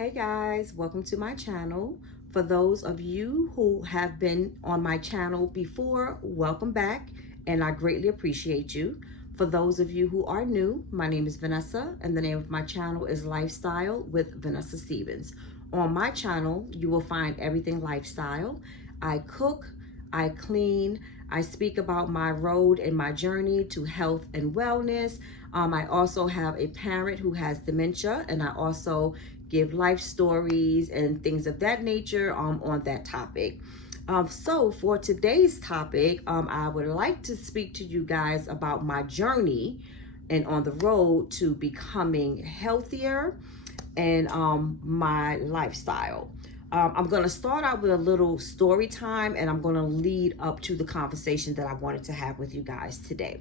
Hey guys, welcome to my channel. For those of you who have been on my channel before, welcome back, and I greatly appreciate you. For those of you who are new, my name is Vanessa, and the name of my channel is Lifestyle with Vanessa Stevens. On my channel, you will find everything lifestyle. I cook, I clean, I speak about my road and my journey to health and wellness. I also have a parent who has dementia, and I also give life stories and things of that nature on that topic. So for today's topic, I would like to speak to you guys about my journey and on the road to becoming healthier and my lifestyle. I'm going to start out with a little story time, and I'm going to lead up to the conversation that I wanted to have with you guys today.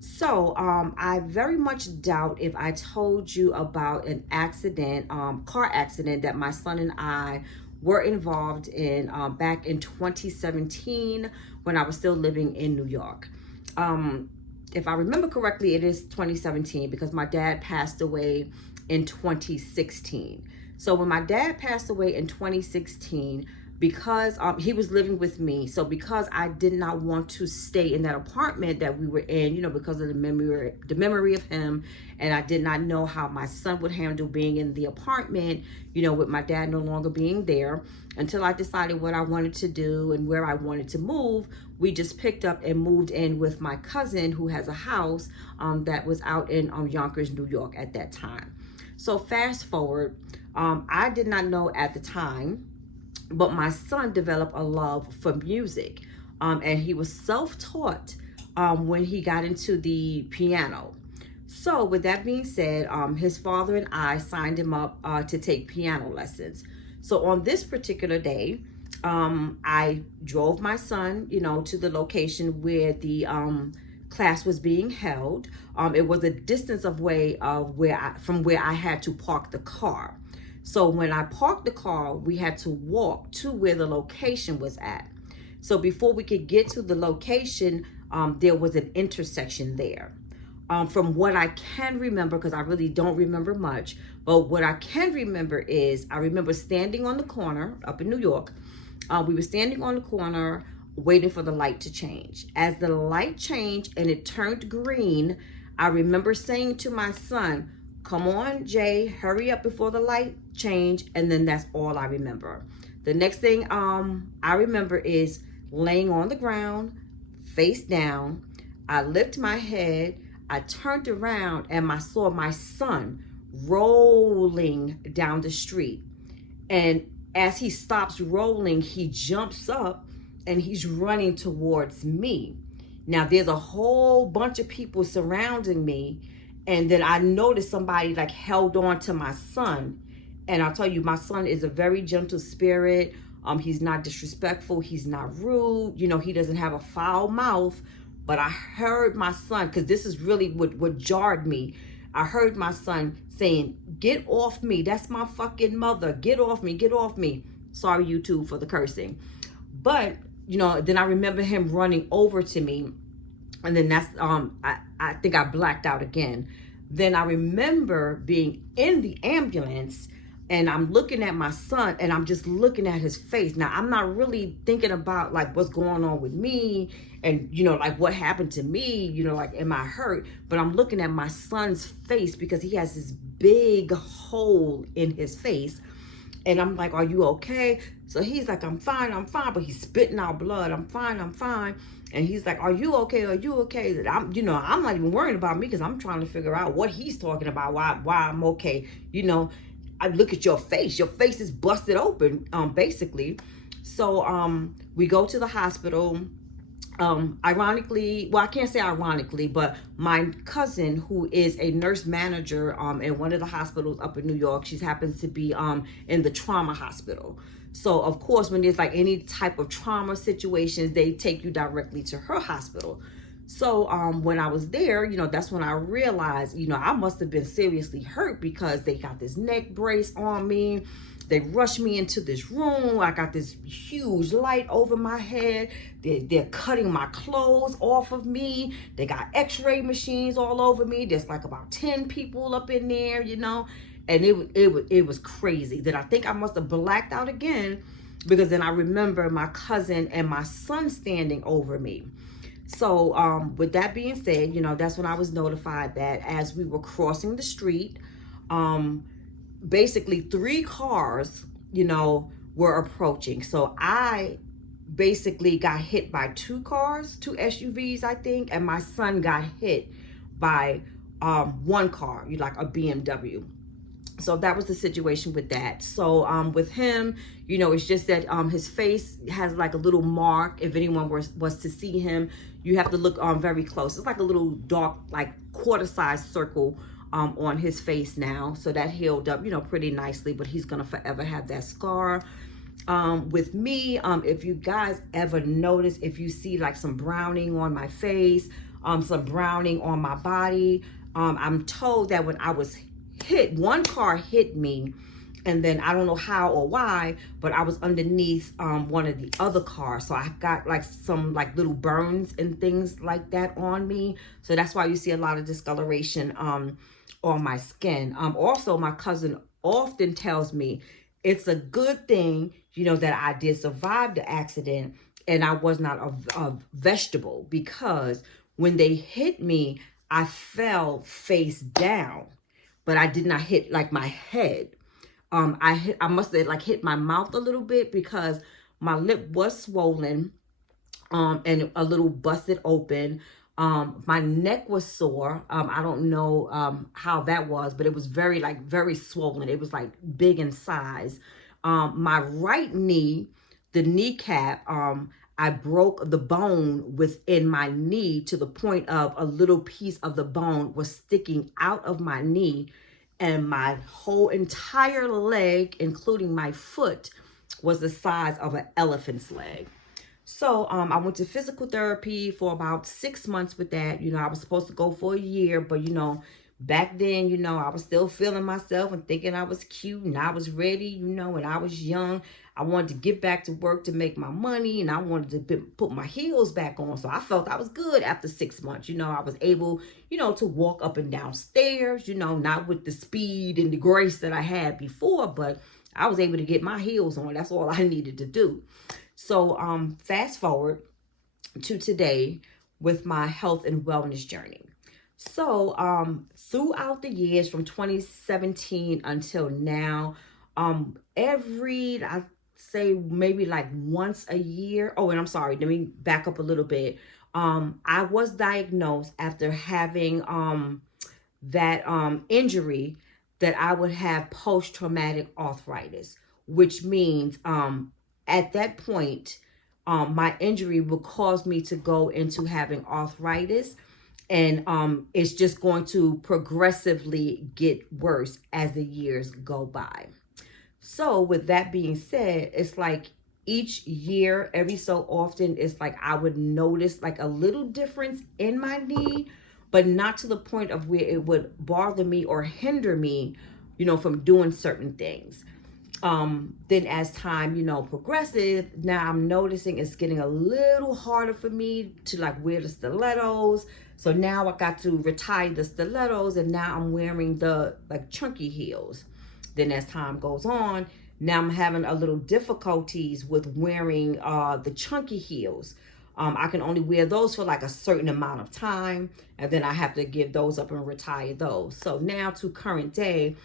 So I very much doubt if I told you about an accident, car accident that my son and I were involved in back in 2017 when I was still living in New York. If I remember correctly, it is 2017 because my dad passed away in 2016. So when my dad passed away in 2016, because he was living with me, so because I did not want to stay in that apartment that we were in, because of the memory of him, and I did not know how my son would handle being in the apartment, with my dad no longer being there. Until I decided what I wanted to do and where I wanted to move, we just picked up and moved in with my cousin who has a house that was out in Yonkers, New York at that time. So fast forward, I did not know at the time, but my son developed a love for music, and he was self-taught when he got into the piano. So with that being said, his father and I signed him up to take piano lessons. So on this particular day, I drove my son, to the location where the class was being held. It was a distance away from where I had to park the car. So when I parked the car, we had to walk to where the location was at. So before we could get to the location, there was an intersection there. From what I can remember, because I really don't remember much, but what I can remember is I remember standing on the corner up in New York. We were standing on the corner waiting for the light to change. As the light changed and it turned green, I remember saying to my son, "Come on, Jay, hurry up before the light change." And then that's all I remember. The next thing I remember is laying on the ground, face down. I lifted my head, I turned around, and I saw my son rolling down the street. And as he stops rolling, he jumps up and he's running towards me. Now there's a whole bunch of people surrounding me. And then I noticed somebody like held on to my son. And I'll tell you, my son is a very gentle spirit. He's not disrespectful. He's not rude. He doesn't have a foul mouth. But I heard my son, because this is really what jarred me. I heard my son saying, "Get off me. That's my fucking mother. Get off me. Get off me." Sorry, YouTube, for the cursing. But, then I remember him running over to me. And then that's, I think I blacked out again. Then I remember being in the ambulance and I'm looking at my son and I'm just looking at his face. Now, I'm not really thinking about like what's going on with me and, like what happened to me, like, am I hurt? But I'm looking at my son's face because he has this big hole in his face. And I'm like, "Are you okay?" So he's like, I'm fine. But he's spitting out blood. I'm fine. And he's like, "Are you okay? Are you okay?" I'm not even worrying about me because I'm trying to figure out what he's talking about, why I'm okay. I look at your face. Your face is busted open, basically. So we go to the hospital. Ironically, well, I can't say ironically, but my cousin, who is a nurse manager in one of the hospitals up in New York, she happens to be in the trauma hospital. So of course, when there's like any type of trauma situations, they take you directly to her hospital. So when I was there, that's when I realized, I must have been seriously hurt because they got this neck brace on me. They rushed me into this room. I got this huge light over my head. They're cutting my clothes off of me. They got x-ray machines all over me. There's like about 10 people up in there, And it was crazy. Then I think I must have blacked out again, because then I remember my cousin and my son standing over me. So with that being said, that's when I was notified that as we were crossing the street, um, basically 3 cars, were approaching. So I basically got hit by 2 cars, 2 SUVs, I think, and my son got hit by 1 car, like a BMW. So that was the situation with that. So with him, it's just that his face has like a little mark. If anyone was to see him, you have to look very close. It's like a little dark, like quarter-sized circle on his face now. So that healed up, pretty nicely, but he's gonna forever have that scar. With me, if you guys ever notice, if you see like some browning on my face, some browning on my body, I'm told that when I was hit, 1 car hit me, and then I don't know how or why, but I was underneath one of the other cars, so I got like some like little burns and things like that on me. So that's why you see a lot of discoloration on my skin. Also, my cousin often tells me it's a good thing, that I did survive the accident and I was not a vegetable, because when they hit me, I fell face down, but I did not hit like my head. I must have like hit my mouth a little bit, because my lip was swollen and a little busted open. My neck was sore. I don't know how that was, but it was very swollen. It was like big in size. My right knee, the kneecap, I broke the bone within my knee to the point of a little piece of the bone was sticking out of my knee, and my whole entire leg, including my foot, was the size of an elephant's leg. So I went to physical therapy for about 6 months with that. I was supposed to go for a year, but back then, I was still feeling myself and thinking I was cute and I was ready, and I was young. I wanted to get back to work to make my money, and I wanted to put my heels back on. So I felt I was good after 6 months. I was able, to walk up and down stairs, not with the speed and the grace that I had before, but I was able to get my heels on. That's all I needed to do. So fast forward to today with my health and wellness journey. So throughout the years from 2017 until now, I'd say maybe like once a year. Oh, and I'm sorry, let me back up a little bit. I was diagnosed after having that injury that I would have post-traumatic arthritis, which means at that point, my injury will cause me to go into having arthritis, and it's just going to progressively get worse as the years go by. So with that being said, it's like each year, every so often, it's like I would notice like a little difference in my knee, but not to the point of where it would bother me or hinder me, from doing certain things. Then as time, progresses, now I'm noticing it's getting a little harder for me to like wear the stilettos. So now I got to retire the stilettos, and now I'm wearing the like chunky heels. Then as time goes on, now I'm having a little difficulties with wearing the chunky heels. I can only wear those for like a certain amount of time, and then I have to give those up and retire those. So now to current day,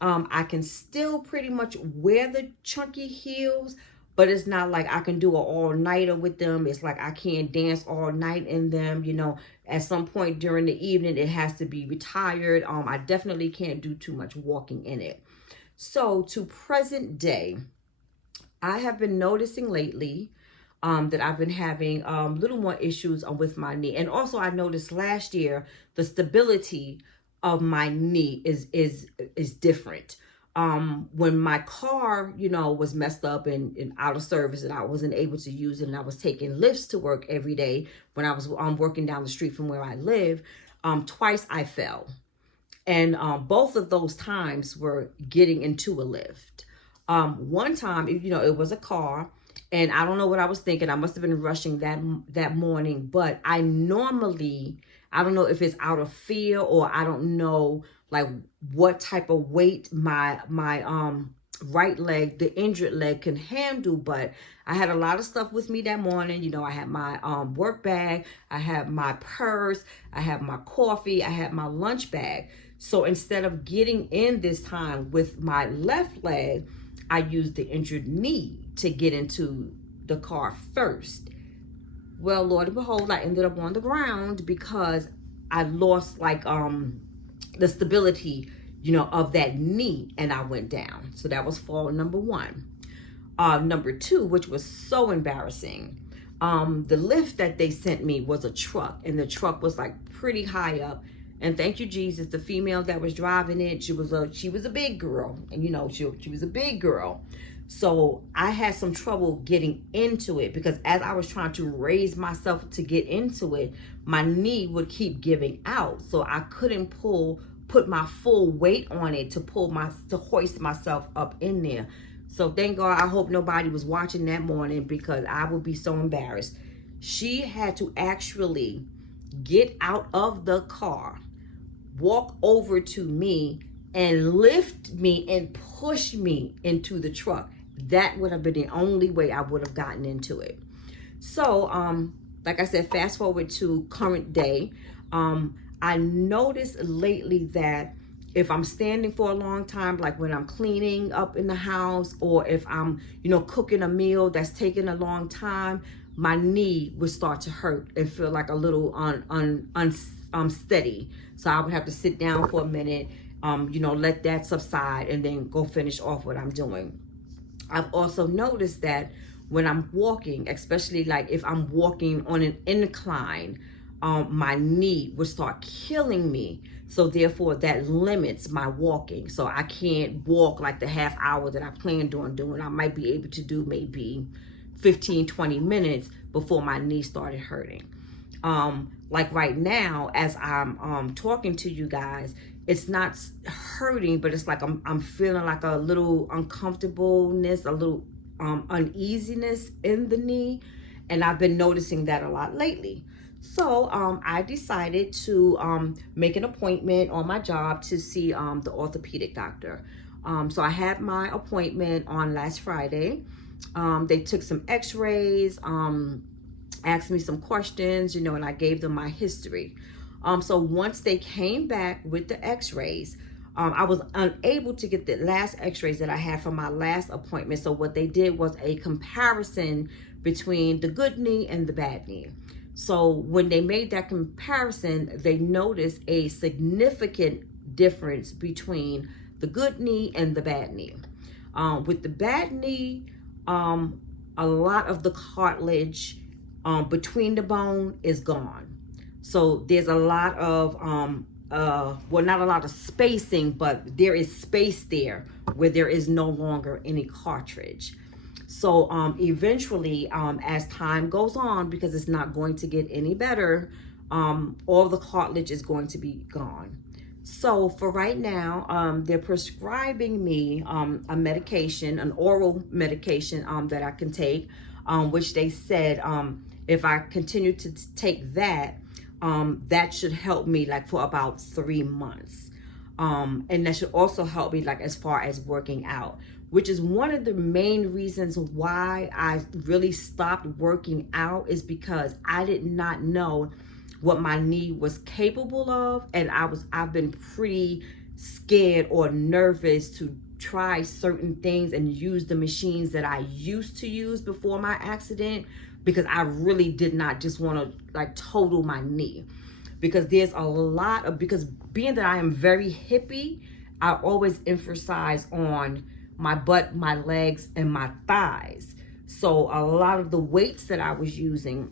I can still pretty much wear the chunky heels, but it's not like I can do an all-nighter with them. It's like I can't dance all night in them. At some point during the evening, it has to be retired. I definitely can't do too much walking in it. So to present day, I have been noticing lately that I've been having little more issues with my knee. And also I noticed last year, the stability of my knee is different. When my car, was messed up and out of service, and I wasn't able to use it, and I was taking lifts to work every day when I was working down the street from where I live, twice I fell. And both of those times were getting into a lift. One time, it was a car, and I don't know what I was thinking. I must have been rushing that morning, but I don't know if it's out of fear or I don't know like what type of weight my right leg, the injured leg, can handle. But I had a lot of stuff with me that morning. You know, I had my work bag, I had my purse, I had my coffee, I had my lunch bag. So instead of getting in this time with my left leg, I used the injured knee to get into the car first. Well, Lord and behold, I ended up on the ground because I lost like the stability, you know, of that knee, and I went down. So that was fall number one. Number two, which was so embarrassing, the lift that they sent me was a truck, and the truck was like pretty high up. And thank you, Jesus, the female that was driving it, she was a big girl, and you know, she was a big girl. So I had some trouble getting into it because as I was trying to raise myself to get into it, my knee would keep giving out. So I couldn't put my full weight on it to hoist myself up in there. So thank God, I hope nobody was watching that morning because I would be so embarrassed. She had to actually get out of the car, walk over to me, and lift me and push me into the truck. That would have been the only way I would have gotten into it. So, like I said, fast forward to current day. I noticed lately that if I'm standing for a long time, like when I'm cleaning up in the house, or if I'm, you know, cooking a meal that's taking a long time, my knee would start to hurt and feel like a little unsteady. So I would have to sit down for a minute, you know, let that subside, and then go finish off what I'm doing. I've also noticed that when I'm walking, especially like if I'm walking on an incline, my knee would start killing me. So therefore that limits my walking. So I can't walk like the half hour that I planned on doing. I might be able to do maybe 15-20 minutes before my knee started hurting. Like right now, as I'm talking to you guys, it's not hurting, but it's like I'm feeling like a little uncomfortableness, a little uneasiness in the knee, and I've been noticing that a lot lately. So I decided to make an appointment on my job to see the orthopedic doctor. So I had my appointment on last Friday. They took some x-rays, asked me some questions, you know, and I gave them my history. So once they came back with the x-rays, I was unable to get the last x-rays that I had from my last appointment. So what they did was a comparison between the good knee and the bad knee. So when they made that comparison, they noticed a significant difference between the good knee and the bad knee. With the bad knee, a lot of the cartilage between the bone is gone. So there's a lot of, well, not a lot of spacing, but there is space there where there is no longer any cartilage. So eventually, as time goes on, because it's not going to get any better, all the cartilage is going to be gone. So for right now, they're prescribing me a medication, an oral medication that I can take, which they said if I continue to take that, that should help me like for about 3 months. And that should also help me like as far as working out, which is one of the main reasons why I really stopped working out, is because I did not know what my knee was capable of. And I've been pretty scared or nervous to try certain things and use the machines that I used to use before my accident, because I really did not just want to like total my knee. Because there's a lot of, because being that I am very hippie, I always emphasize on my butt, my legs, and my thighs. So a lot of the weights that I was using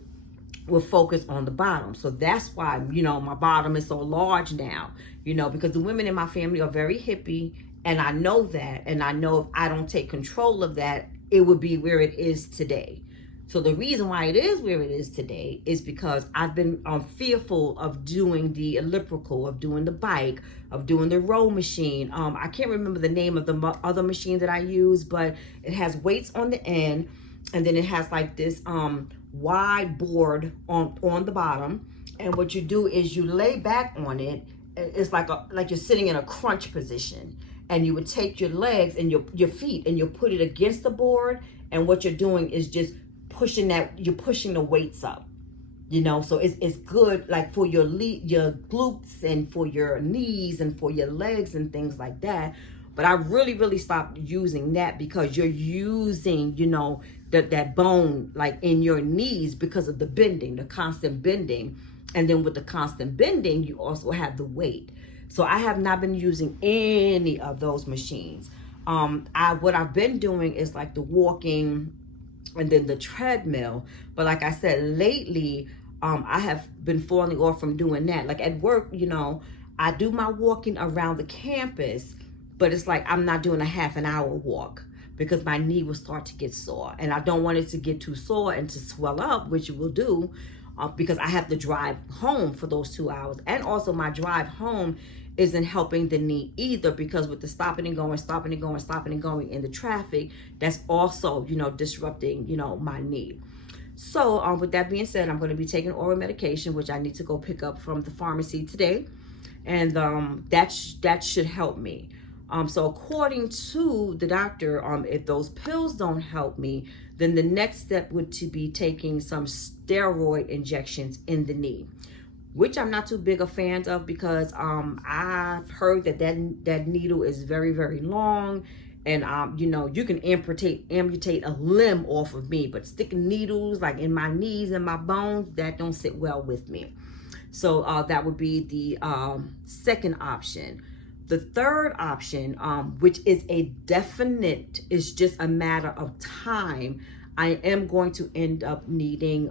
were focused on the bottom. So that's why, you know, my bottom is so large now, you know, because the women in my family are very hippie, and I know that. And I know if I don't take control of that, it would be where it is today. So the reason why it is where it is today is because I've been fearful of doing the elliptical, of doing the bike, of doing the row machine. I can't remember the name of the other machine that I use, but it has weights on the end, and then it has like this wide board on the bottom. And what you do is you lay back on it, it's like you're sitting in a crunch position, and you would take your legs and your feet and you put it against the board, and what you're doing is just you're pushing the weights up, so it's good like for your glutes and for your knees and for your legs and things like that. But I really stopped using that because you're using, that bone like in your knees because of the bending, the constant bending. And then with the constant bending, you also have the weight. So I have not been using any of those machines. What I've been doing is like the walking and then the treadmill. But like I said, lately, I have been falling off from doing that. Like at work, I do my walking around the campus, but it's like I'm not doing a half an hour walk because my knee will start to get sore. And I don't want it to get too sore and to swell up, which it will do, because I have to drive home for those 2 hours. And also my drive home isn't helping the knee either, because with the stopping and going in the traffic, that's also, disrupting, my knee. So with that being said, I'm going to be taking oral medication, which I need to go pick up from the pharmacy today. And that should help me. So according to the doctor, if those pills don't help me, then the next step would to be taking some steroid injections in the knee, which I'm not too big a fan of, because I've heard that needle is very long, and you can amputate a limb off of me, but sticking needles like in my knees and my bones, that don't sit well with me. So that would be the second option. The third option, which is a definite, is just a matter of time, I am going to end up needing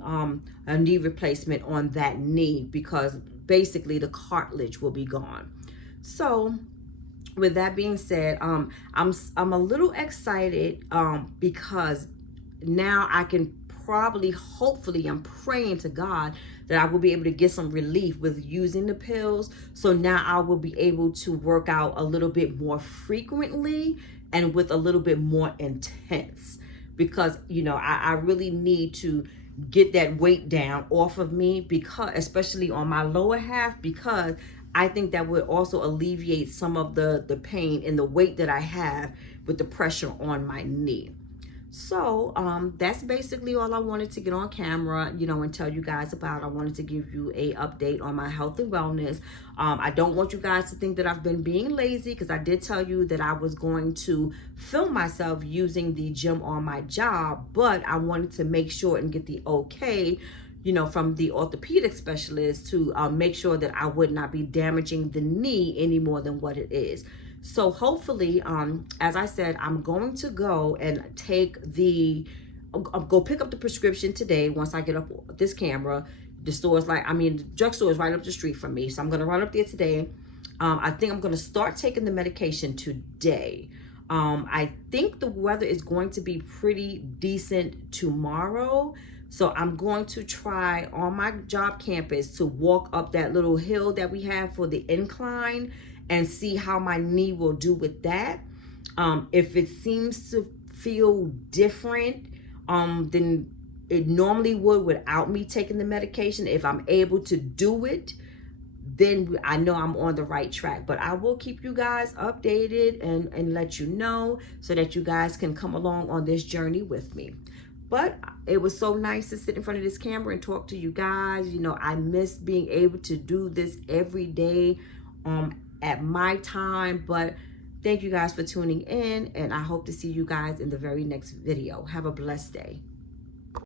a knee replacement on that knee, because basically the cartilage will be gone. So with that being said, I'm a little excited because now I can hopefully, I'm praying to God that I will be able to get some relief with using the pills. So now I will be able to work out a little bit more frequently and with a little bit more intense, because I really need to get that weight down off of me, because especially on my lower half, because I think that would also alleviate some of the pain and the weight that I have with the pressure on my knee. So that's basically all I wanted to get on camera, and tell you guys about. I wanted to give you a update on my health and wellness. I don't want you guys to think that I've been being lazy, because I did tell you that I was going to film myself using the gym on my job, but I wanted to make sure and get the okay, from the orthopedic specialist to make sure that I would not be damaging the knee any more than what it is. So hopefully, as I said, I'm going to go and go pick up the prescription today once I get up this camera. The drugstore is right up the street from me. So I'm going to run up there today. I think I'm going to start taking the medication today. I think the weather is going to be pretty decent tomorrow. So I'm going to try on my job campus to walk up that little hill that we have for the incline and see how my knee will do with that. If it seems to feel different than it normally would without me taking the medication, if I'm able to do it, then I know I'm on the right track. But I will keep you guys updated and let you know, so that you guys can come along on this journey with me. But it was so nice to sit in front of this camera and talk to you guys. I miss being able to do this every day at my time. But thank you guys for tuning in, and I hope to see you guys in the very next video. Have a blessed day.